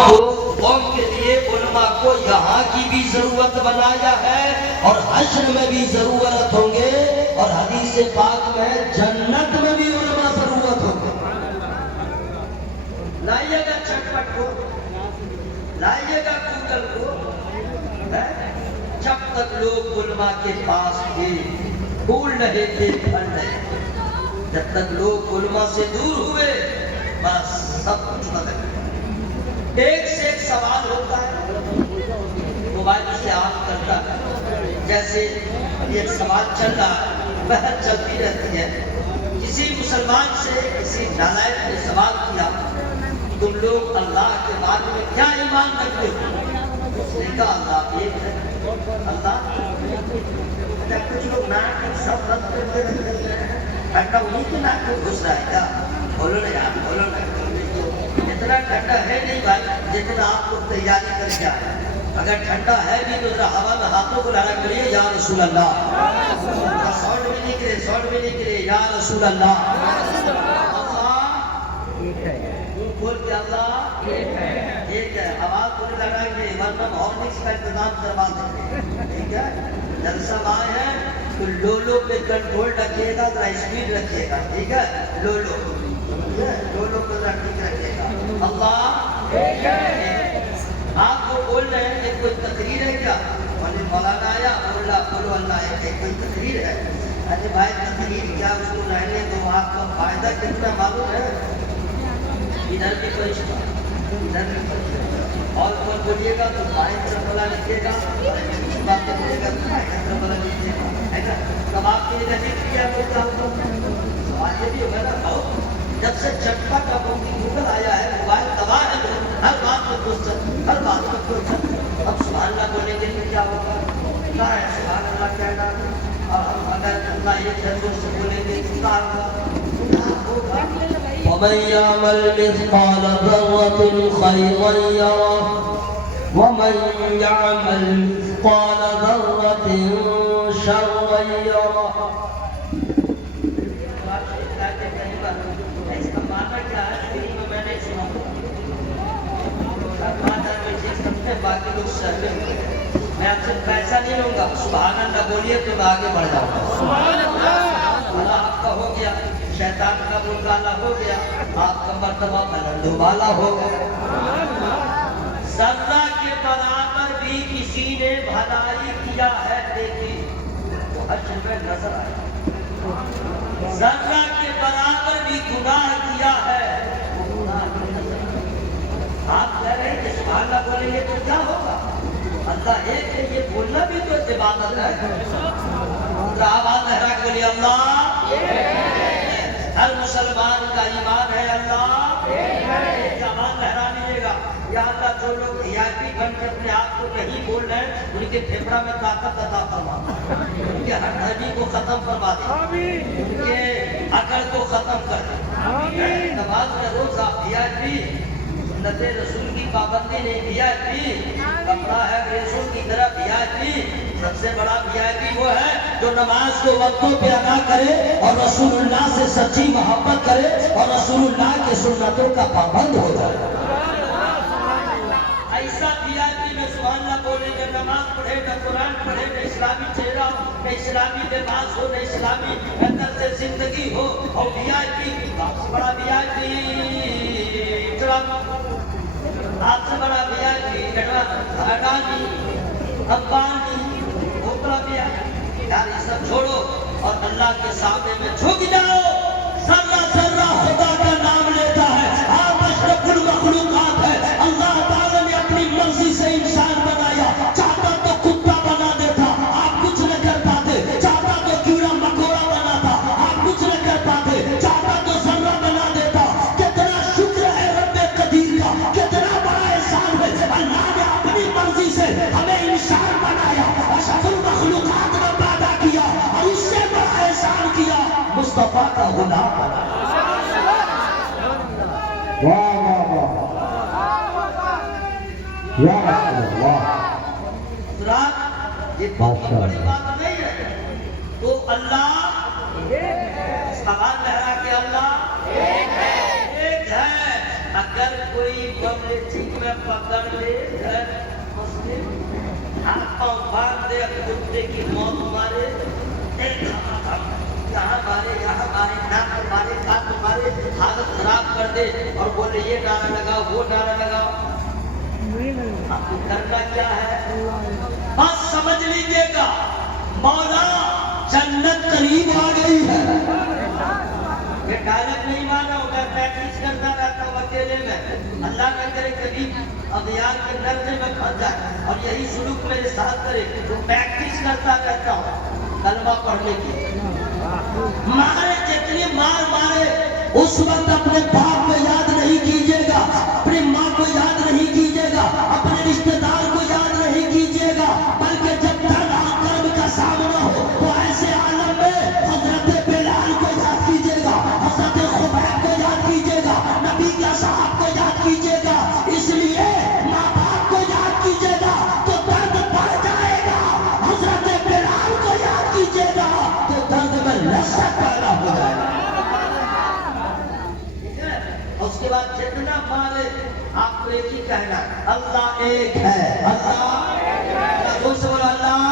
قوم کے لیے علماء کو یہاں کی بھی ضرورت بنایا ہے اور حشر میں بھی ضرورت ہوں گے، اور حدیث پاک میں جنت میں بھی علماء ضرورت ہوں گے۔ لائیے گا چٹپٹ کو، لائیے گا کوکل کو۔ جب تک لوگ علماء کے پاس تھے پھول رہے تھے پھل رہے تھے، جب تک لوگ علماء سے دور ہوئے بس سب کچھ بدل گیا۔ ایک سے ایک سوال ہوتا ہے، موبائل سے آپ کرتا ہے، جیسے ایک سوال چل رہا ہے، بحث چلتی رہتی ہے۔ کسی مسلمان سے کسی نالائق نے سوال کیا، تم لوگ اللہ کے بارے میں کیا ایمان رکھتے ہو؟ اس نے کہا اللہ ایک ہے۔ اللہ کچھ لوگ ناک سب بند کرتے رہتے ہیں، ٹھنڈا انہیں کے ناک میں گھس رہا ہے کیا؟ بولو نا یار، بولو نا۔ اتنا ٹھنڈا ہے نہیں بھائی جتنا آپ لوگ تیاری کر کے آئے۔ اگر ٹھنڈا ہے بھی تو ذرا ہوا میں ہاتھوں کو لانا کریے یا رسول اللہ۔ ساؤنڈ بھی نہیں کرے، ساؤنڈ بھی نہیں کرے، یا رسول اللہ۔ اللہ بول کے اللہ ایک ہے، آواز کو نہیں لگائیں گے ورنہ ہارنکس کا انتظام کروا دیں گے، ٹھیک ہے؟ جلسہ آئے ہیں تو لولو پہ کنٹرول رکھیے گا، ذرا اسپیڈ رکھیے گا، ٹھیک ہے؟ لولو لولو پہ ذرا ٹھیک رکھیے گا۔ اللہ آپ کو بول رہے ہیں کہ کوئی تقریر ہے کیا؟ مولانا آیا بولا بولو اللہ ہے، کوئی تقریر ہے؟ ارے بھائی تقریر کیا، اس کو رہنے تو آپ کا فائدہ کتنا معلوم ہے؟ ادھر بھی فرشتہ، ادھر بھی فرشتہ، اور اوپر بولیے گا تو بائیں طرف والا لکھے گا، اور اچھی باتیں بولے گا تو بائیں طرف والا لکھے گا، ہے نا؟ تب آپ کے لیے لکھ کیا تو کیا ہوگا؟ سوال یہ بھی ہوگا نا، جب سے چٹپا کا گوگل آیا ہے، موبائل تباہ ہے، ہر بات میں کوشچن، ہر بات میں کوشچن۔ اب سبحان اللہ بولیں گے تو کیا ہوگا؟ کیا ہے سبحان اللہ کہنا؟ اور ہم اگر اللہ ایک جذبوں سے بولیں گے تو کیا ہوگا؟ وَمَن يَعْمَلْ مِثْقَالَ ذَرَّةٍ خَيْرًا يَرَهُ وَمَن يَعْمَلْ مِثْقَالَ ذَرَّةٍ شَرًّا يَرَهُ۔ اس کا معنی کیا ہے؟ میں نہیں سنا، باقی لوگ سہمے ہوئے ہیں۔ میں آپ سے پیسہ نہیں لوں گا، سبحان اللہ بولیے تو میں آگے بڑھ جاؤں گا۔ اللہ آپ کا ہو گیا، شیطان کا مکالا ہو گیا، آپ کا مرتبہ بلند والا ہو گیا۔ ذرہ کے برابر بھی کسی نے بھلائی کیا ہے دیکھی تو حشر میں نظر آئے، ذرہ کے برابر بھی گناہ کیا ہے وہ گناہ میں نظر آئے۔ آپ کہہ رہے ہیں کہ سبحان اللہ بولیں گے تو کیا ہوگا؟ اللہ ایک ہے، یہ بولنا بھی تو عبادت ہے۔ آواز لہرا کے بولیے اللہ، ہر مسلمان کا ایمان ہے اللہ، ایک آواز لہرا لیجیے گا۔ یا اللہ جو لوگ وی آئی پی بن کے اپنے آپ کو نہیں بول رہے ہیں ان کے پھیپڑا میں طاقت عطا فرما، ان کے ہڈی کو ختم فرما دے، ان کے عقل کو ختم کر دے۔ نماز میں روزہ وی آئی پی، سنت رسول کی پابندی نہیں، وی آئی پی کپڑا ہے انگریزوں کی طرح وی آئی پی۔ سب سے بڑا وی آئی پی وہ ہے جو نماز کو وقتوں پہ ادا کرے اور رسول اللہ سے سچی محبت کرے اور رسول اللہ کے سنتوں کا پابند ہو جائے۔ ایسا وی آئی پی میں سبحان اللہ بولے گا، نماز پڑھے نہ قرآن پڑھے نہ اسلامی چہرہ ہو نہ اسلامی لباس ہو نہ اسلامی طرز زندگی ہو، اور وی آئی پی آپ سے بڑا وی آئی پی آپ سے بڑا وی آئی پی اڈانی امبانی وہ بڑا وی آئی پی۔ یار یہ سب چھوڑو اور اللہ کے سامنے میں جھک جاؤ۔ ذرہ ذرہ خدا کا نام لیتا ہے، آپ اشرف المخلوقات ہے۔ اللہ تعالیٰ نے اپنی مرضی سے انسان بنایا، چاہتا تو کتا بنا دیتا، آپ کچھ نہ کر پاتے، چاہتا تو کیڑا مکوڑا بناتا، آپ کچھ نہ کر پاتے، چاہتا تو ذرہ بنا دیتا۔ کتنا شکر ہے رب قدیر کا، کتنا بڑا احسان ہے، اللہ نے اپنی مرضی سے ہمیں انسان بنایا، اشرف المخلوقات میں پیدا کیا، اور اس سے بڑا احسان کیا مصطفیٰ کا غلام بنایا۔ واہ واہ واہ، یا رسول اللہ، یہ بہت بڑی بات نہیں ہے۔ تو اللہ آواز لہرا کے اللہ ایک ہے، اگر کوئی پبلک میں پکڑ لے مسلم ہاتھ پاؤں باندھ دے کتے کی موت مارے یہاں مارے ناک مارے کان مارے حالت خراب کر دے اور بولے یہ نعرہ لگاؤ وہ نعرہ لگاؤ، آپ کو کرنا کیا ہے؟ بس سمجھ لیجیے گا مولا جنت قریب آ گئی ہے۔ یہ ڈائلگ نہیں مانا ہوں، میں پریکٹس کرتا رہتا ہوں اکیلے میں، اللہ نہ کرے کبھی اغیار کے درجے میں پھنس جائے اور یہی سلوک میرے ساتھ کرے تو پریکٹس کرتا رہتا ہوں کلمہ پڑھنے کی۔ مارے جتنی مار مارے اس وقت اپنے باپ کو یاد نہیں کیجیے گا، اپنی ماں کو یاد نہیں کیجیے گا، اپنے رشتہ دار کو یاد نہیں کیجیے گا، بلکہ جب درد اور کرب کا سامنا ہو تو ایسے عالم میں حضرت بلال کو یاد کیجیے گا، حضرت خبیب کو یاد کیجیے گا، نبی کے صاحب کو یاد کیجیے گا، اس لیے ماں باپ کو یاد کیجیے گا تو درد بڑھ جائے گا، حضرت بلال کو یاد کیجیے گا تو درد میں لذت پیدا ہو جائے گا۔ اس کے بعد جتنا مارے آپ کو ایک ہی کہنا ہے اللہ ایک ہے، اللہ اللہ سے بولو اللہ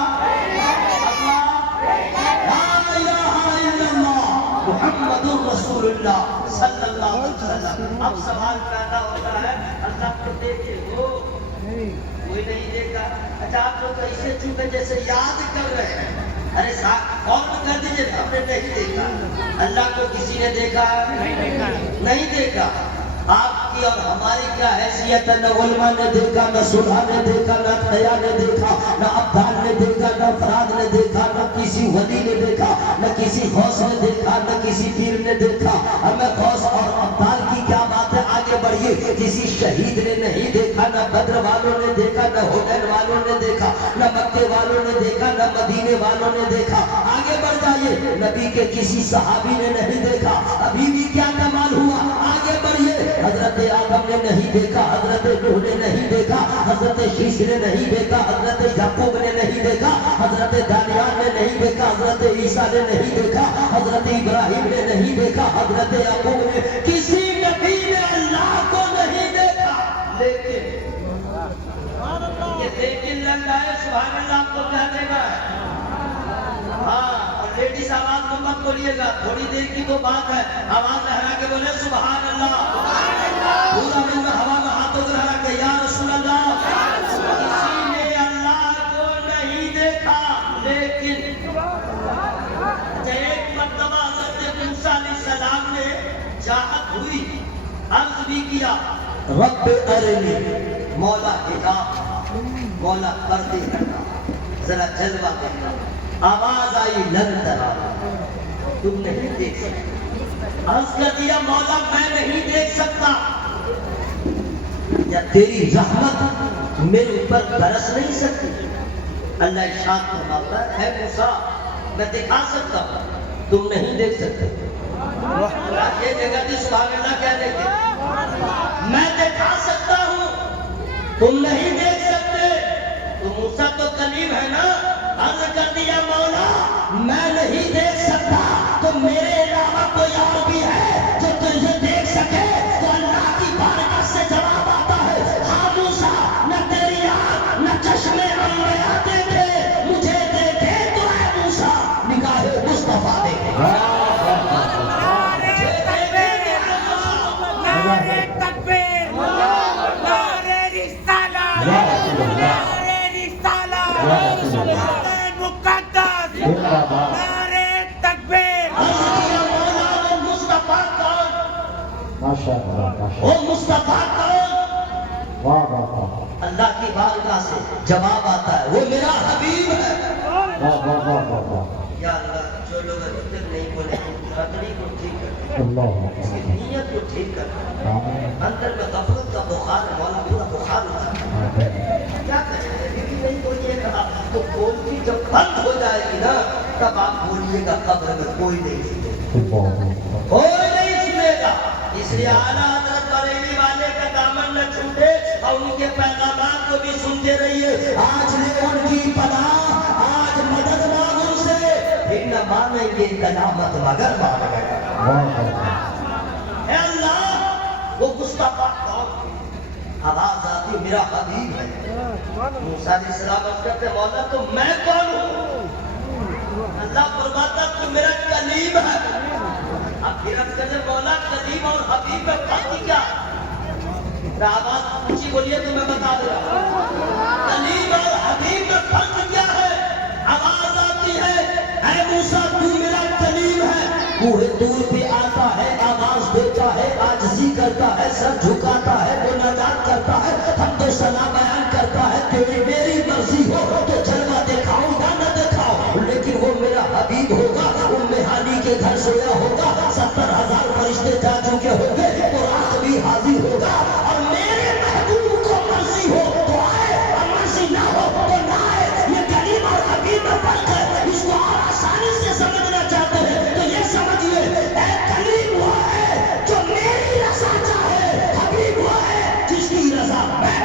لا الہ الا اللہ محمد رسول اللہ صلی اللہ علیہ وسلم۔ اب سوال پیدا ہوتا ہے اللہ کو دیکھے وہ کوئی نہیں دیکھا، اچھا آپ لوگ ایسے چونکہ جیسے یاد کر رہے ہیں، ارے فوراً کر دیجیے ہم نے نہیں دیکھا، اللہ کو کسی نے دیکھا نہیں دیکھا۔ آپ کی اور ہماری کیا حیثیت ہے؟ نہ علماء نے دیکھا، نہ سلحا نے دیکھا، نہ خیا نے دیکھا، نہ عبدال نے دیکھا، نہ فراد نے دیکھا، نہ کسی ولی نے دیکھا، نہ کسی غوث نے دیکھا، نہ کسی پیر نے دیکھا۔ ہمیں غوث اور عبدال کی کیا بات ہے، آگے بڑھیے۔ کسی شہید نے نہیں دیکھا، نہ بدر والوں نے دیکھا، نہ حنین والوں نے دیکھا، نہ مکے والوں نے دیکھا، نہ مدینے والوں نے دیکھا۔ آگے بڑھ جائیے، نبی کے کسی صحابی نے نہیں دیکھا۔ ابھی بھی کیا کمال ہوا، آگے بڑھیے۔ حضرت آدم نے نہیں دیکھا، حضرت نوح نے نہیں دیکھا، حضرت شیش نے نہیں دیکھا، حضرت یعقوب نے نہیں دیکھا، حضرت دانیال نے نہیں دیکھا، حضرت عیسیٰ نے نہیں دیکھا، حضرت ابراہیم نے نہیں دیکھا، حضرت یعقوب نے، کسی نبی نے اللہ کو نہیں دیکھا۔ لیکن یہ لیکن لگ رہا ہے، سبحان اللہ آپ کو کیا دینا ہے؟ ہاں، اور لیڈیز آواز کو مت بولیے گا، تھوڑی دیر کی تو بات ہے، آواز لہرا کے بولے سبحان اللہ، پورا مل کر ہوا میں ہاتھوں کو لہرا کے یا رسول اللہ۔ کسی نے اللہ کو نہیں دیکھا، لیکن ایک مرتبہ حضرت موسیٰ علیہ السلام نے چاہت ہوئی، عرض بھی کیا رب ارنی، مولا دکھا، مولا پردے ہٹا، ذرا جلوہ دیکھا۔ آواز آئی لن ترا، تم نہیں دیکھ سکتے۔ عرض کر دیا مولا میں نہیں دیکھ سکتا، یا تیری رحمت میرے اوپر برس نہیں سکتی؟ اللہ ارشاد فرماتا ہے اے موسیٰ میں دکھا سکتا ہوں، تم نہیں دیکھ سکتے۔ یہ جگہ تھی سبحان اللہ کہنے کے، میں دکھا سکتا ہوں تم نہیں دیکھ سکتے۔ تو موسیٰ تو کلیم ہے نا، عرض کر دیا مولا میں نہیں دیکھ سکتا، تو میرے علاوہ کوئی اور بھی ہے جو تجھے دیکھ سکے؟ تو اللہ کی بارگاہ سے جواب آتا ہے ہاں موسیٰ، نہ تیری آنکھ نہ چشمے انبیاء دیکھے، مجھے دیکھے تو اے موسیٰ نگاہ مصطفیٰ دیکھے۔ نعرہ تکبیر، نعرہ رسالت، نعرہ رسالت، نعرہ مقدس، نعرہ تکبیر۔ وہ مصطفیٰ کون؟ ماشاءاللہ، وہ مصطفیٰ کون؟ واہ واہ واہ، اللہ کی بارگاہ سے جواب آتا ہے وہ میرا حبیب ہے۔ واہ واہ واہ واہ واہ، یا اللہ جو لوگ ابھی تک نہیں بولے خطری کو ٹھیک کر، اللہ اس کی نیت کو ٹھیک کر، آمین اندر میں غفلت کا بخار ہے، مولا پورا بخار اٹھا۔ آمین، کیا کریں ابھی بھی نہیں بولیے گا تو بولتی جب بند ہو جائے گی نا تب آپ بولیے گا قبر میں کوئی نہیں سنے گا، اللہ اکبر، کوئی نہیں سنے گا۔ اس لیے اعلیٰ حضرت بریلی والے کا دامن نہ چھوٹے اور ان کے پیغامات کو بھی سنتے رہیے۔ آج لے ان کی پناہ، آج مدد مانگ ان سے، پھر نہ مانیں گے قیامت مگر مان گئے۔ واہ واہ واہ، اے اللہ وہ مصطفیٰ آواز آتی میرا حبیب ہے. موسیٰ علیہ السلام کہتے مولا تو میں کون ہوں؟ اللہ فرماتا تو میرا کلیم ہے. اب پھر ہم کہتے مولا کلیم اور حبیب میں فرق کیا؟ آواز اونچی بولیے تو میں بتا دے رہا ہوں. کلیم اور حبیب میں فرق کیا ہے؟ آواز آتی ہے اے موسیٰ تو میرا کلیم ہے. کوہ طور پہ آتا ہے, آواز دیتا ہے, عاجزی کرتا ہے, سر جھکاتا ہے, مناجات کرتا ہے, حمد و ثنا بیان کرتا ہے. تیری میری مرضی ہو تو جلوہ دکھاؤں یا نہ دکھاؤں, لیکن وہ میرا حبیب ہوگا. ام ہانی کے گھر سویا ہوگا, 70,000 فرشتے جا چکے ہوں گے, براق بھی حاضر ہوگا. اور میرے محبوب کو مرضی ہو تو آئے, اور مرضی نہ ہو تو نہ آئے. یہ کلیم اور حبیب میں فرق ہے. اس کو اور آسانی سے سمجھنا چاہتے ہیں تو یہ سمجھیے, اے کلیم وہ ہے جو میری رضا چاہے, حبیب وہ ہے جس کی رضا میں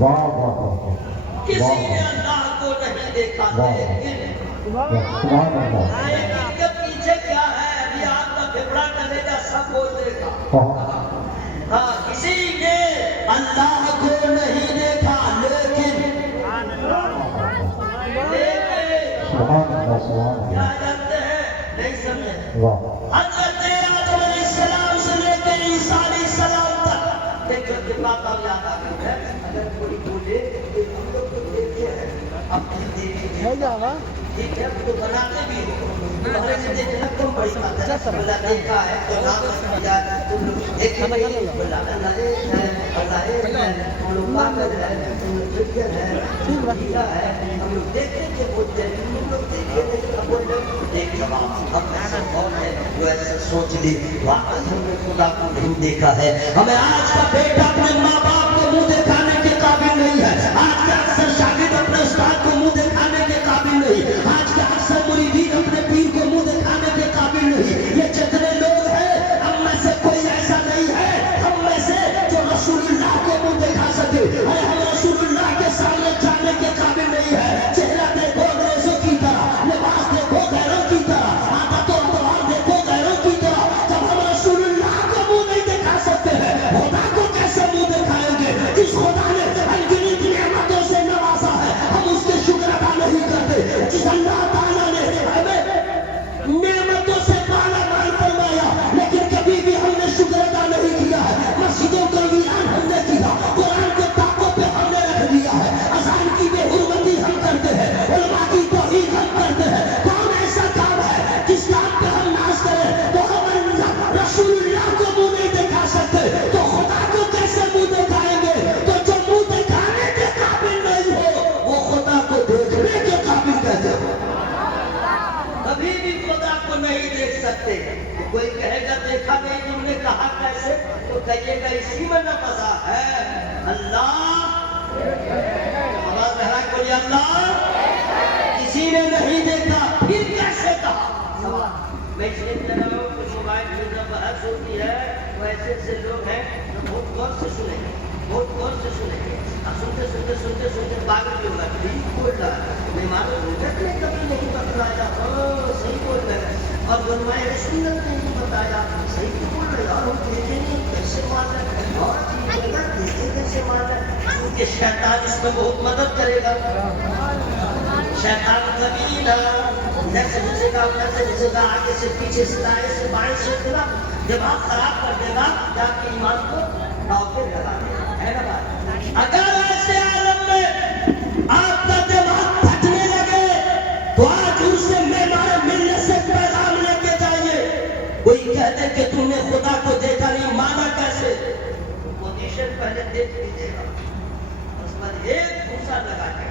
واہ واہ واہ. کسی نے اللہ کو نہیں دیکھا لیکن سبحان اللہ. لیکن کے پیچھے کیا ہے؟ ابھی آپ کا پھپڑا ڈلے گا سب بول دے گا. ہاں, کسی نے اللہ کو نہیں دیکھا لیکن سبحان اللہ سبحان کیا اللہ. جانتے ہیں؟ نہیں سمجھے. واہ حضرت آدم علیہ السلام سے لے کے عیسیٰ علیہ السلام تک دیکھو کتنا کامیاب آدمی ہے. اگر کوئی بولے کہ ہم لوگ تو دیکھتے ہیں, اب ہم دیکھیں گے ٹھیک ہے تو بناتے بھی ہو, تمہارے سے دیکھنا کم بڑی بات ہے. بولا دیکھا ہے تو نام رکھ دیا, تم لوگ دیکھیں گے. بولا اللہ ہے, اللہ ہے, ہم لوگ پاگل ہے, ہم لوگ فکر ہے, ٹھیکا ہے, ہم لوگ دیکھیں کہ بولتے ہیں, ہم لوگ دیکھیں لیکن اب بولتے ہیں دیکھ جواب ہم ایسا کون ہے وہ ایسا سوچ لی واقعی ہم نے خدا کو نہیں دیکھا ہے. ہمیں آج کا بیٹا اپنے ماں باپ کو منہ دکھانے کے قابل نہیں ہے. آج کا اکثر شاگرد اپنے استاد کو منہ دکھانے کے قابل نہیں. آج کے اکثر مریدین اپنے پیر کو منہ دکھانے کے قابل نہیں. یہ جتنے لوگ ہیں ہم میں سے کوئی ایسا نہیں ہے ہم میں سے جو رسول اللہ کو منہ دکھا سکے. ہم رسول اللہ کے سامنے جانے کے قابل نہیں ہے. چہرہ دیکھو انگریزوں کی طرح, لباس دیکھو غیروں کی طرح, عادت و اتوار دیکھو غیروں کی طرح. جب ہم رسول اللہ کو منہ نہیں دکھا سکتے ہیں, خدا کو کیسے منہ دکھائیں گے؟ جس خدا نے انگنت نعمتوں سے نوازا ہے ہم اس کے شکر ادا نہیں کرتے. جس اللہ تعالیٰ نے ہمیں نعمتوں سے مالا مال فرمایا لیکن کبھی بھی ہم نے شکر ادا نہیں کیا ہے. مسجدوں کا ویران ہم نے کیا, قرآن کے طاقوں پہ ہم نے رکھ دیا ہے, اذان کی بے حرمتی ہم کرتے ہیں, علماء کی توہین ہم کرتے ہیں. کون ایسا کام ہے جس کام پہ ہم ناز کریں تو ہم رسول اللہ کو منہ نہیں دکھا سکتے تو خدا کو کیسے منہ دکھائیں گے؟ تو جو منہ دکھانے کے قابل نہیں ہو وہ خدا کو دیکھنے کے قابل کیسے ہو؟ کبھی بھی خدا کو نہیں دیکھ سکتے. کوئی کہے گا دیکھا نہیں, تم نے کہا کیسے؟ تو کہیے گا اسی میں نہ مزہ ہے. اللہ آواز لہرا کے بولیے اللہ کسی نے نہیں دیکھا پھر کیسے کہا؟ میں اس لیے کہہ رہا ہوں کہ موبائل میں جب بحث ہوتی ہے وہ ایسے ایسے لوگ ہیں جو بہت غور سے سنیں گے, بہت غور سے سنیں گے. اب سنتے سنتے سنتے سنتے پاگل بھی ہوگا, ٹھیک بول رہا ہے, مہمان روزت نے کبھی نہیں بتلایا, صحیح بول رہے ہیں. اور علماء سنت نے نہیں بتایا, صحیح تو بول رہے ہیں. اور ہم دیکھیں نہیں کیسے مان ہے, اور چیز ہوگا دیکھیں کیسے مان ہے, کیونکہ شیطان اس میں بہت مدد کرے گا. شیطان کبھی نہ جیسے جیسے کا آگے سے پیچھے سے دائیں سے بائیں سے اتنا دماغ خراب کر دے گا تاکہ ایمان کو ڈاکے لگا دے. ہے نا بات؟ اگر ایسے عالم میں آپ کا دماغ پھٹنے لگے تو آج ان سے مہمان ملنے سے پیغام لے کے جائیے. کوئی کہتے کہ تم نے خدا کو دیکھا نہیں, مانا کیسے؟ پوزیشن پہلے دیکھ لیجیے گا, اس پر ایک بھوسا لگا کے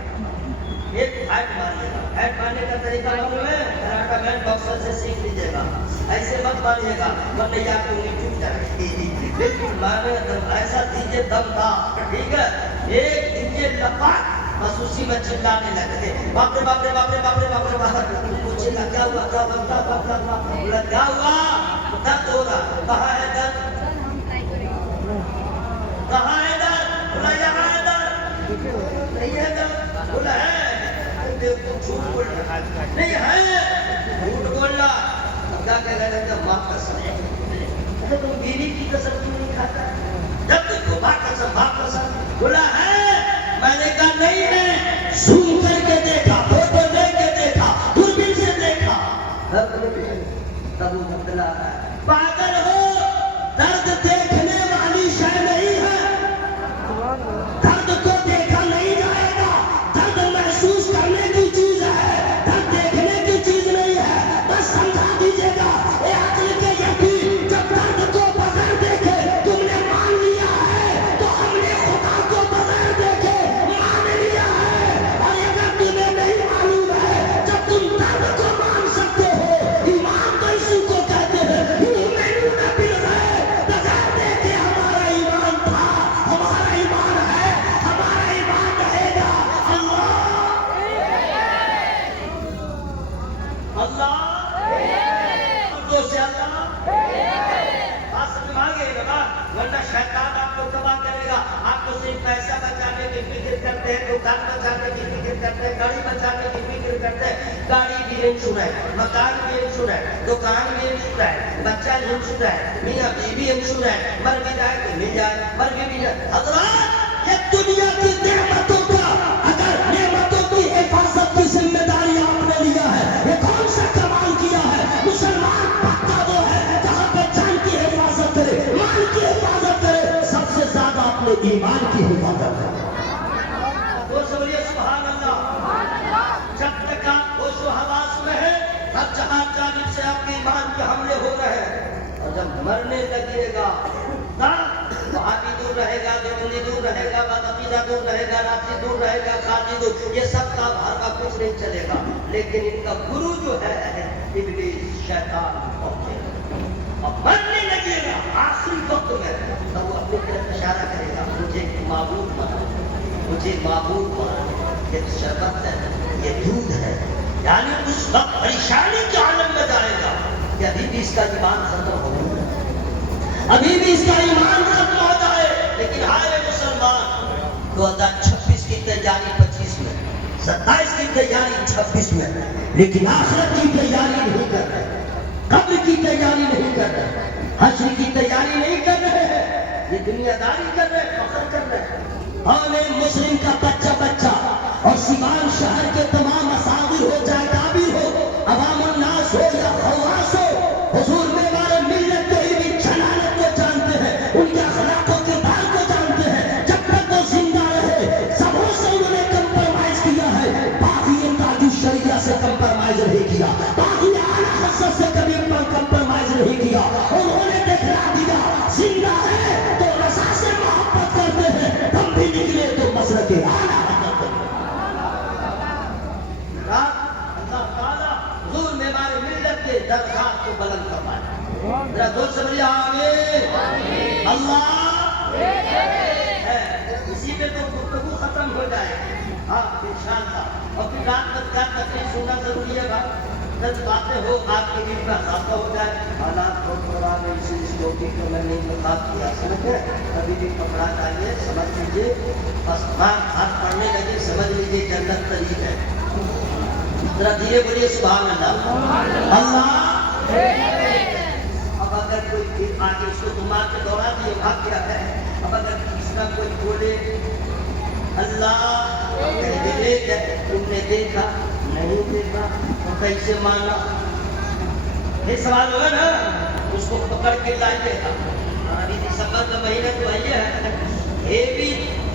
ایک ہیٹ ماریے گا. ہیٹ مارنے کا طریقہ معلوم ہے, کراٹا مین باکسر سے سیکھ لیجیے گا. ایسے مت ماریے گا ورنہ یا کہ انہیں چھوٹ جائے گی. بالکل مارنے ایسا دیجیے دم تھا, ٹھیک ہے, ایک دیجیے لپاٹ, بس اسی میں چلانے لگے باپ رے باپ رے باپ رے باپ رے باپ رے باپ رے. پوچھے گا کیا ہوا کیا ہوا, بولا کیا ہوا, درد ہو رہا. کہاں ہے درد, کہاں ہے درد, بولا یہاں ہے درد. نہیں ہے درد, بولا ہے. جھوٹ بول رہا نہیں ہے, جھوٹ بول رہا. کیا کہہ رہے ہیں, معاف کر سکتے تم بیوی کی قسم کیوں نہیں کھاتا ہے؟ جب دیکھو ماں قسم بولا ہے، میں نے کہا نہیں ہے، زوم کر کے دیکھا، فوٹو لے کے دیکھا، دوربین سے دیکھا، تب وہ مطلع ہے پاگل ہو، درد دیکھنے والی شے نہیں ہے، درد کو دیکھا نہیں جائے گا، درد محسوس کرنے کی چیز ہے، درد دیکھنے کی چیز نہیں ہے، بس سمجھا دیجیے گا اے عقل کے یقین، جب درد کو بغیر دیکھے تم نے مان لیا ہے تو ہم نے خدا کو بغیر دیکھے مان لیا ہے، اور اگر تمہیں نہیں معلوم ہے جب تم درد کو مان سکتے ہو، ایمان تو اسی کو کہتے ہیں، یؤمنون بالغیب، بغیر دیکھے ہمارا ایمان تھا، ہمارا ایمان ہے، ہمارا ایمان رہے گا، اللہ اللہ اردو سے اللہ بات سمجھ میں آ گئی بابا، ورنہ شیطان آپ کو تباہ کرے گا، آپ کو صرف پیسہ بچانے کی فکر کرتے ہیں، دکان بچانے کی فکر کرتے ہیں، گاڑی بچانے کی فکر کرتے ہیں، گاڑی بھی انشورنس، مکان بھی انشورنس، دکان بھی انشورنس، بچہ انشورنس، میاں بیوی انشورنس، مر بھی جائے تو مل جائے، مر بھی بھی جائے۔ حضرات یہ دنیا کی نعمتوں کا اگر نعمتوں کی حفاظت کی ذمہ داری آپ نے لیا ہے، یہ کون سا کمال کیا ہے؟ مسلمان پکا وہ ہے جہاں پہ جان کی حفاظت کرے، مال کی حفاظت کرے، سب سے زیادہ اپنے ایمان کی حفاظت کرے۔ وہ سمجھیے سبحان اللہ، جب تک آپ ہوش و حواس میں ہیں، ہر جہاں جانب سے آپ کے ایمان کے حملے ہو رہے ہیں، اور جب مرنے لگیے گا وہاں بھی دور رہے گا، دنیا دور رہے گا، بدعقیدہ دور رہے گا، نافی دور رہے گا، خادی دور، یہ سب کا بھر کا کچھ نہیں چلے گا، لیکن ان کا گرو جو ہے ابلیس شیطان اور مرنے لگے گا آخری وقت میں، تو وہ اپنی طرف اشارہ کرے گا، مجھے معبود بنا، مجھے معبود بنا، یہ شربت ہے، یہ دودھ ہے، یعنی اس وقت پریشانی کے عالم میں جائے گا کہ ابھی بھی اس کا ایمان ختم ہو گیا، ابھی بھی اس کا ایمان ختم ہو جائے، لیکن ہائے مسلمان 2026 کی تیاری 25 میں، 27 کی تیاری 26 میں، لیکن آخرت کی تیاری نہیں کر رہے، قبر کی تیاری نہیں کر رہے، حشر کی تیاری نہیں کر رہے ہیں، یہ دنیا داری کر رہے ہیں، فخر کر رہے ہیں، اور ایک مسلم کا بچہ اور سیوان شہر کے تمام اصاغر ہو چاہے تعبیر ہو، عوام الناس ہو یا خواص ہو، حضور میں ہمارے ملت کو ہی چھلانت کو جانتے ہیں، ان کے اخلاق و کردار کو جانتے ہیں، جب تک وہ زندہ رہے سبوں سے انہوں نے کمپرومائز کیا ہے، باقی تاج شریعہ سے کمپرومائز نہیں کیا، باقی اعلیٰ حضرت سے کبھی کمپرومائز نہیں کیا، انہوں نے دکھلا دیا زندہ ہے تو رضا سے محبت کرتے ہیں، ہم بھی نکلے تو مسلک اعلیٰ اللہ تعالیٰ حضور میں ہمارے ملت کے درخواست کو بلند فرمائے، ذرا دو سے بڑی آمین، اللہ ہے، اسی پہ تو گفتگو ختم ہو جائے گی، ہاں انشاءاللہ، اور پھر رات میں کیا تقریر سننا ضروری ہے بھائی، 10 باتیں ہو آپ کے دل کا اضافہ ہو جائے، حالات کو تھوڑا اس ٹاپک کو میں نے انتخاب کیا، سمجھے ابھی بھی پکڑا چاہیے، سمجھ لیجیے، بس ہاتھ پڑھنے لگے سمجھ لیجیے جنت قریب ہے، ذرا دھیرے بولیے سبحان اللہ، اللہ، اب اگر کوئی آگے اس کو دماغ کے دوڑا دیے بھاگ کیا ہے، اب اگر تیسرا کوئی بولے اللہ تم نے دیکھا نہیں دیکھا تو کیسے مانا، یہ سوال ہوگا نا، اس کو پکڑ کے لائیے گا، ابھی دسمبر کا مہینہ تو ہے، یہ بھی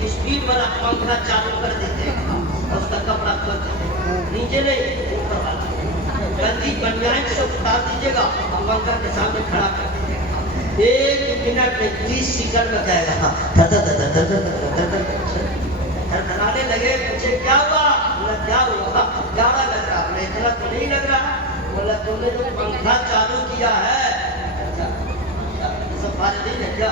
اسپیڈ والا پنکھا چالو کر دیتے ہیں اور اس کا کپڑا کھول دیتے ہیں، نیچے نہیں اوپر والا، گندی بنیان سے اتار دیجیے گا اور پنکھا کے سامنے کھڑا کر دیجیے گا، 1 منٹ میں 30 سیکنڈ میں کہے گا دھڑکنے لگے، مجھے کیا ہوا، بولا کیا ہوا، پیارا لگ رہا، بولا اتنا تو نہیں لگ رہا، بولا تم نے جو پنکھا چالو کیا ہے، اچھا سب بات نہیں ہے کیا،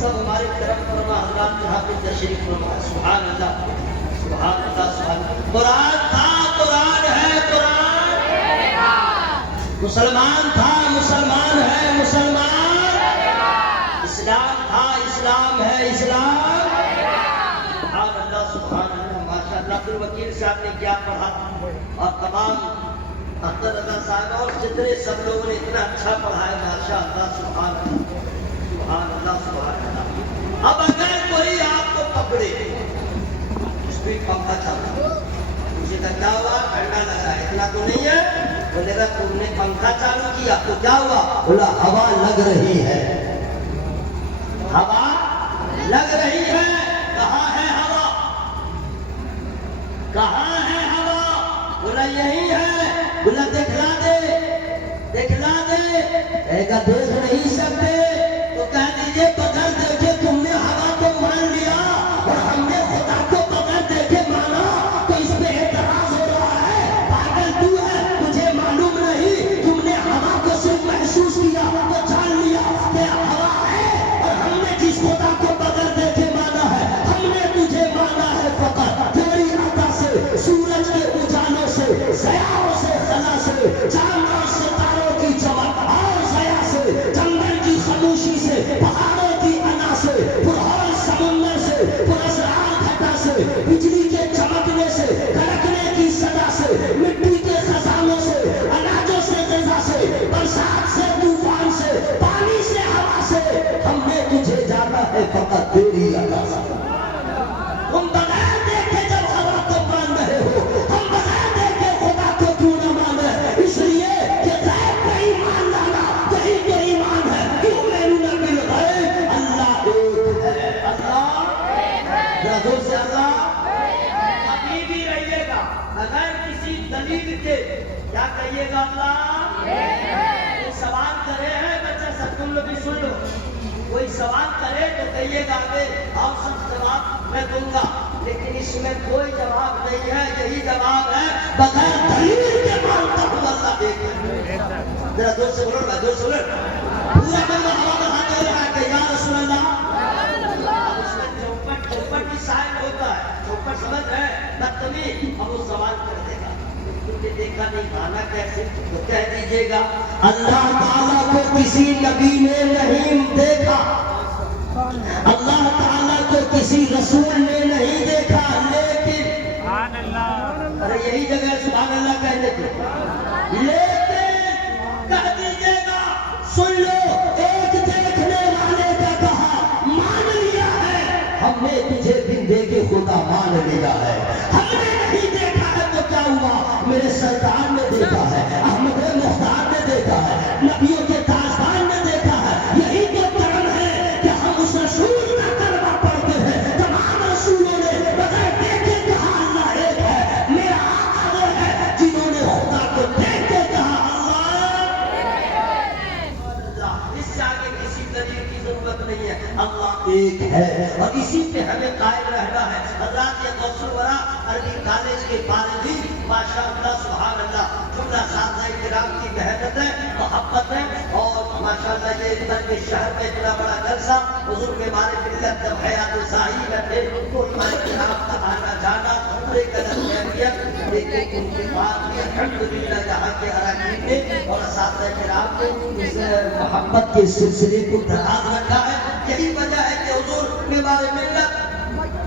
سب ہماری طرف فرما حضرات یہاں پہ تشریف فرما، سبحان اللہ سبحان اللہ سبحان اللہ، قرآن تھا قرآن ہے قرآن، مسلمان تھا مسلمان ہے مسلمان، اسلام تھا اسلام ہے اسلام، سبحان اللہ سبحان اللہ، ماشاء اللہ۔ پھر وکیل صاحب نے کیا پڑھا اور تمام اختر رضا صاحب اور جتنے سب لوگوں نے اتنا اچھا پڑھایا ماشاء اللہ سبحان اللہ سبحان اللہ سبحان اللہ. اب اگر کوئی آپ کو پکڑے اسپیڈ پنکھا چل رہا اسے کا کیا ہوا ٹھنڈا لگا اتنا تو نہیں ہے بولے گا تم نے پنکھا چالو کیا تو کیا ہوا بولا ہوا لگ رہی ہے ہوا لگ رہی ہے کہاں ہے ہوا کہاں ہے ہوا بولا یہی ہے بولا دکھلا دے کہے گا دیکھ نہیں سکتے تو کہہ دیجئے بغیر دیکھے تم نے ہوا کو مان لیا اور ہم نے خدا کو بغیر دیکھے مانا تو اس پہ اعتراض ہو رہا ہے پاگل تو ہے تجھے معلوم نہیں تم نے ہوا کو صرف محسوس کیا تو جان لیا کہ ہوا ہے اور ہم نے جس خدا کو بغیر دیکھے مانا ہے ہم نے تجھے مانا ہے فقط تیری عطا سے سورج کے اجالوں سے سیاحوں سے خلا سے چاند اور ستاروں کی چمک اور ضیا سے جنگل کی خاموشی سے پہاڑوں کی انا سے پرہول سمندر سے پراسرار گھٹا سے بجلی کے چمکنے سے کڑکنے کی صدا سے مٹی کے خزانوں سے اناجوں سے غذا سے برسات سے طوفان سے پانی سے ہوا سے ہم نے تجھے جانا ہے فقط تیری عطا سے. تم بغیر دیکھے جب ہوا کو مان رہے ہو ہم بغیر دیکھے خدا کو کیوں نہ مان رہے اس لیے کہ غیب کا ایمان لانا یہی تو ایمان ہے کیوں میرے نبی ہے اللہ ایک ہے اللہ ذرا زور سے اللہ ابھی بھی رہیے گا اگر کسی دلیل کے کیا کہیے گا اللہ کوئی سوال کرے ہے بچہ سب تم لوگ بھی سن لو کوئی سوال کرے تو کہیے گا کہ اور سب جواب میں دوں گا لیکن اس میں کوئی جواب نہیں ہے یہی جواب ہے بغیر دلیل کے مانتا ہوں اللہ ایک ہے. ذرا دور سے بولو دور سے بولو پورا بندہ ہوا میں ہاتھ دے رہا ہے کہ یا رسول اللہ اب اس میں چوپٹ بھی شاید ہوتا ہے چوپٹ سمجھ رہے بدتمیز اب وہ سوال کر دے گا تم نے دیکھا نہیں مانا کیسے تو کہہ دیجیے گا اللہ تعالیٰ کو کسی نبی نے نہیں دیکھا اللہ تعالیٰ کو کسی رسول نے نہیں دیکھا لیکن ارے یہی جگہ سبحان اللہ کہنے کے لیکن کہہ دیجیے گا سن لو ایک دیکھنے والے کا کہا مان لیا ہے ہم نے تجھے بن دیکھے خدا مان لیا ہے ہم نے نہیں دیکھا ہے تو کیا ہوا میرے سرکار نے دیکھا ہے احمد مختار نے دیکھا ہے نبیوں کے تاجدار نے دیکھا ہے یہی تو کرم ہے کہ ہم اس رسول کا کلمہ پڑھتے ہیں تمام رسولوں نے بغیر دیکھے کہا اللہ ایک ہے میرا آقا وہ ہے جنہوں نے خدا کو دیکھ کے کہا اللہ اس سے آگے کسی دلیل کی ضرورت نہیں ہے اللہ ایک ہے اور اسی پہ ہمیں قائم رہنا ہے. حضرات یہ غوث الورا عربی کالج کے فارغین ماشاء اللہ سبحان اللہ جملہ اساتذہ کرام کی محنت ہے محبت ہے اور ماشاء اللہ یہ طرف شہر میں اتنا بڑا جلسہ حضور کے بارے ملت جب حیات صحیح رہتے ان کو ہمارے کرام کا آنا جانا پورے قدر اہمیت لیکن ان کے بعد بھی الحمدللہ یہاں کے اراکین نے اور اساتذہ کرام نے اس محبت کے سلسلے کو دراز رکھا ہے. یہی وجہ ہے کہ حضور کے بارے ملت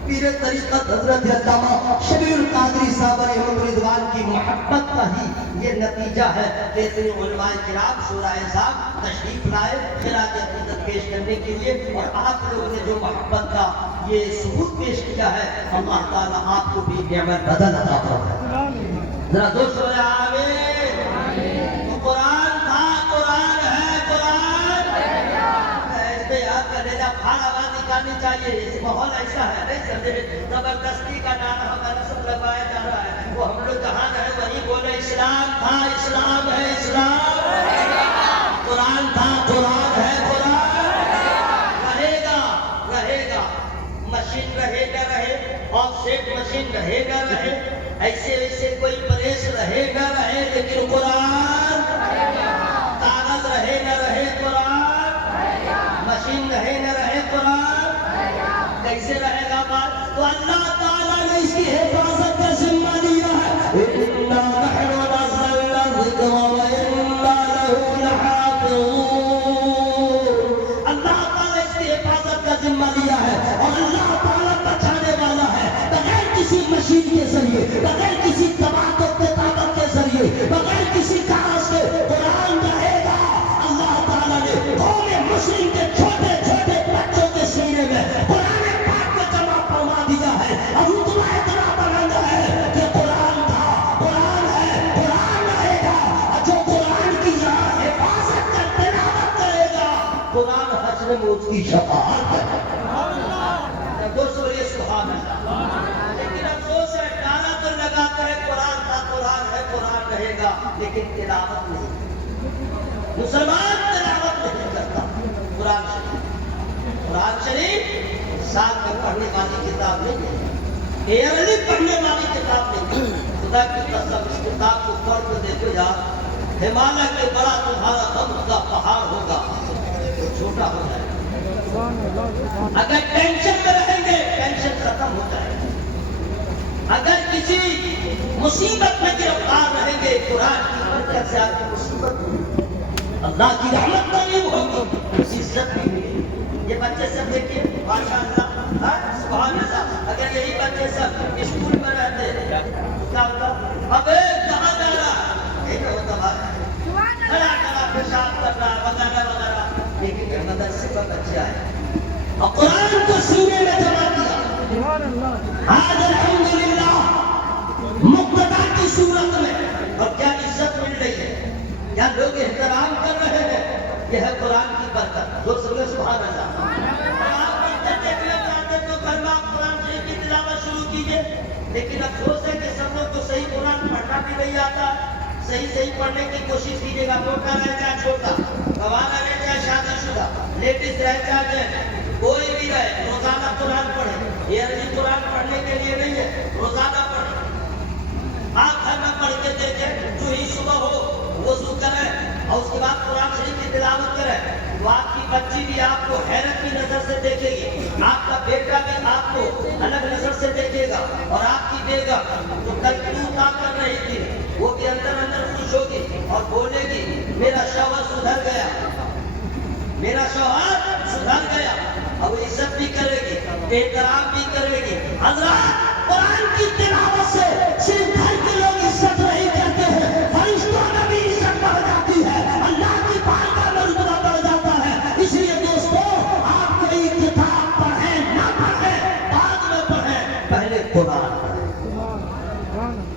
پیر طریقت حضرت علامہ شبیر القادری صاحب علیہ رضوان کی محبت کا ہی یہ نتیجہ ہے کہ اتنے علماء کرام شورائے صاحب تشریف لائے خراج عقیدت پیش کرنے کے لیے اور آپ لوگوں نے جو محبت کا یہ ثبوت پیش کیا ہے اللہ تعالیٰ آپ کو بھی نعمت بدل عطا فرمائے. ذرا دوست بولے آمین. تو قرآن تھا قرآن ہے قرآن اس پہ یاد کرنے جا پھاڑ آواز نکالنی چاہیے. ماحول ایسا ہے نہیں سمجھے زبردستی کا نعرہ ہمارا سب لگایا جا رہا ہے وہ ہم لوگ جہاں رہے وہیں بولے اسلام تھا اسلام ہے اسلام قرآن تھا قرآن ہے قرآن رہے گا مشین رہے نہ رہے آف سیٹ مشین رہے نہ رہے ایسے ویسے کوئی پریس رہے نہ رہے لیکن قرآن کاغذ رہے نہ رہے قرآن مشین رہے نہ رہے قرآن کیسے رہے گا بات تو اللہ تعالیٰ نے اس کی حفاظت کا ذمہ لیا ہے. اِنَّا نَحْنُ نَزَّلْنَا الذِّكْرَ وَإِنَّا لَهُ لَحَافِظُونَ. اللہ تعالیٰ اس کی حفاظت کا ذمہ لیا ہے اور اللہ تعالیٰ بچانے والا ہے بغیر کسی مشین کے ذریعے بغیر کسی طاقت کے ذریعے بغیر کسی قرآن حشر میں اس کی شفاعت ہے۔ دوستو بولیے سبحان اللہ۔ لیکن افسوس ہے نعرہ تو لگاتا ہے قرآن کا، قرآن ہے، قرآن رہے گا، لیکن تلاوت نہیں۔ مسلمان تلاوت نہیں کرتا قرآن شریف۔ قرآن شریف سال میں پڑھنے والی کتاب نہیں ہے، ایئرلی پڑھنے والی کتاب نہیں ہے۔ خدا کی قسم اس کتاب کو پڑھ کے دیکھو یار، ہمالیہ کے بڑا تمہارا غم کا پہاڑ ہوگا تو چھوٹا ہو جائے گا۔ اگر ٹینشن میں رہیں گے ٹینشن ختم ہو جائے گا۔ اگر کسی مصیبت میں گرفتار رہیں گے قرآن کی برکت سے آپ کی مصیبت ہوگی، اللہ کی رحمت قریب ہوگی، عزت بھی ملے۔ یہ بچے سب دیکھیے ماشاء اللہ، سبحان اللہ، اگر یہی بچے سب اسکول میں رہتے تو کیا ہوتا؟ اب کہاں جا رہا نہیں ہوتا بات، کھڑا کھڑا پیشاب کر رہا وغیرہ وغیرہ، لیکن یہ مدرسے کا بچہ ہے اور قرآن کو سینے میں جما دیا۔ آج الحمدللہ مقتدا کی صورت میں، اور کیا عزت مل رہی ہے، کیا لوگ احترام کر رہے ہیں، یہ ہے قرآن کی برکت۔ لوگ سب سبحان اللہ۔ آپ بچے دیکھنا چاہتے تو گھر میں آپ قرآن شریف کی تلاوت شروع کیجیے، لیکن افسوس ہے کہ سب لوگ کو صحیح قرآن پڑھنا بھی نہیں آتا۔ صحیح پڑھنے کی کوشش کیجیے گا، موٹا رہے چاہے چھوٹا، گوانا رہے چاہے شادی شدہ، لیڈیز رہے چاہے کوئی بھی رہے، روزانہ قرآن پڑھے۔ ایئرلی قرآن پڑھنے کے لیے نہیں ہے، روزانہ پڑھے۔ آپ گھر میں پڑھ کے دیکھیں، جو ہی صبح ہو وضو کریں اور اس کے بعد قرآن شریف کی تلاوت کریں، تو آپ کی بچی بھی آپ کو حیرت کی نظر سے دیکھے گی، آپ کا بیٹا بھی آپ کو الگ نظر سے دیکھے گا، اور آپ کی بیگم جو کل کیوں کام کر رہی تھی وہ بھی اندر اندر خوش ہوگی اور بولے گی میرا شوہر سدھر گیا، میرا شوہر سدھر گیا، اب عزت بھی کرے گی، احترام بھی کرے گی۔ حضرات قرآن کی تلاوت سے صرف گھر کے لوگ عزت نہیں کرتے ہیں، فرشتوں میں بھی عزت بڑھ جاتی ہے، اللہ کی بارگاہ میں رتبہ بڑھ جاتا ہے۔ اس لیے دوستو آپ کوئی کتاب پڑھیں نہ پڑھیں بعد میں پڑھیں، پہلے قرآن پڑھیں۔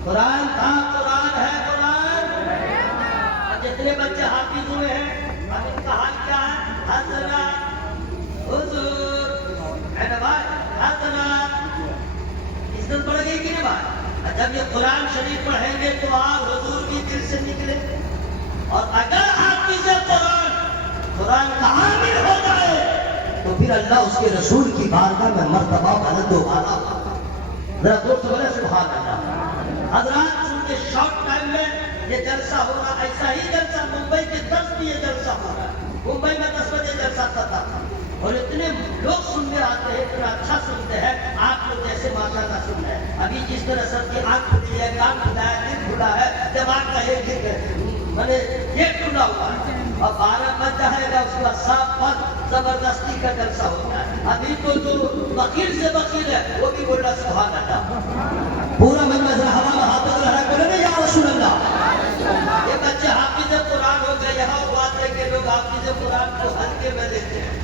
قرآن تھا، قرآن ہے، قرآن۔ جتنے بچے حافظ ہوئے ہیں اب ان کا حال کیا ہے؟ حضرات، حضور، ہے نا بھائی، حضرات، عزت بڑھ گئی کہ نہیں بھائی؟ جب یہ قرآن شریف پڑھیں گے تو آپ حضور بھی دل سے نکلے، اور اگر حافظ قرآن کا عامل ہو جائے تو پھر اللہ اس کے رسول کی بارگاہ میں مرتبہ بلند و بالا۔ ذرا دوست بولے سبحان اللہ۔ حضرات چونکہ شارٹ ٹائم میں یہ جلسہ ہو رہا، ایسا ہی جلسہ ممبئی کے 10 بھی یہ جلسہ ہو رہا ہے، ممبئی میں 10 بجے جلسہ تھا، اور اتنے لوگ سننے آتے ہیں، اتنا اچھا سنتے ہیں، آپ لوگ جیسے ماشاءاللہ سن رہے ہیں۔ ابھی جس طرح سب کی آنکھ کھلی ہے، کان کھلا ہے، دل کھلا ہے، دماغ کا ایک یہ کھلا ہوا ہے، اور 12 بج جائے گا اس کے بعد صاف بند زبردستی کا جلسہ ہوتا ہے۔ ابھی تو جو وکیل سے وکیل ہے وہ بھی بول رہا سبحان اللہ، پورا مجمع ذرا ہوا میں ہاتھ رکھ رہا ہے، بولے نا یا رسول اللہ۔ یہ بچے حافظ قرآن ہو گئے، یہاں بات ہے کہ لوگ حافظ قرآن کو ہلکے میں لیتے ہیں،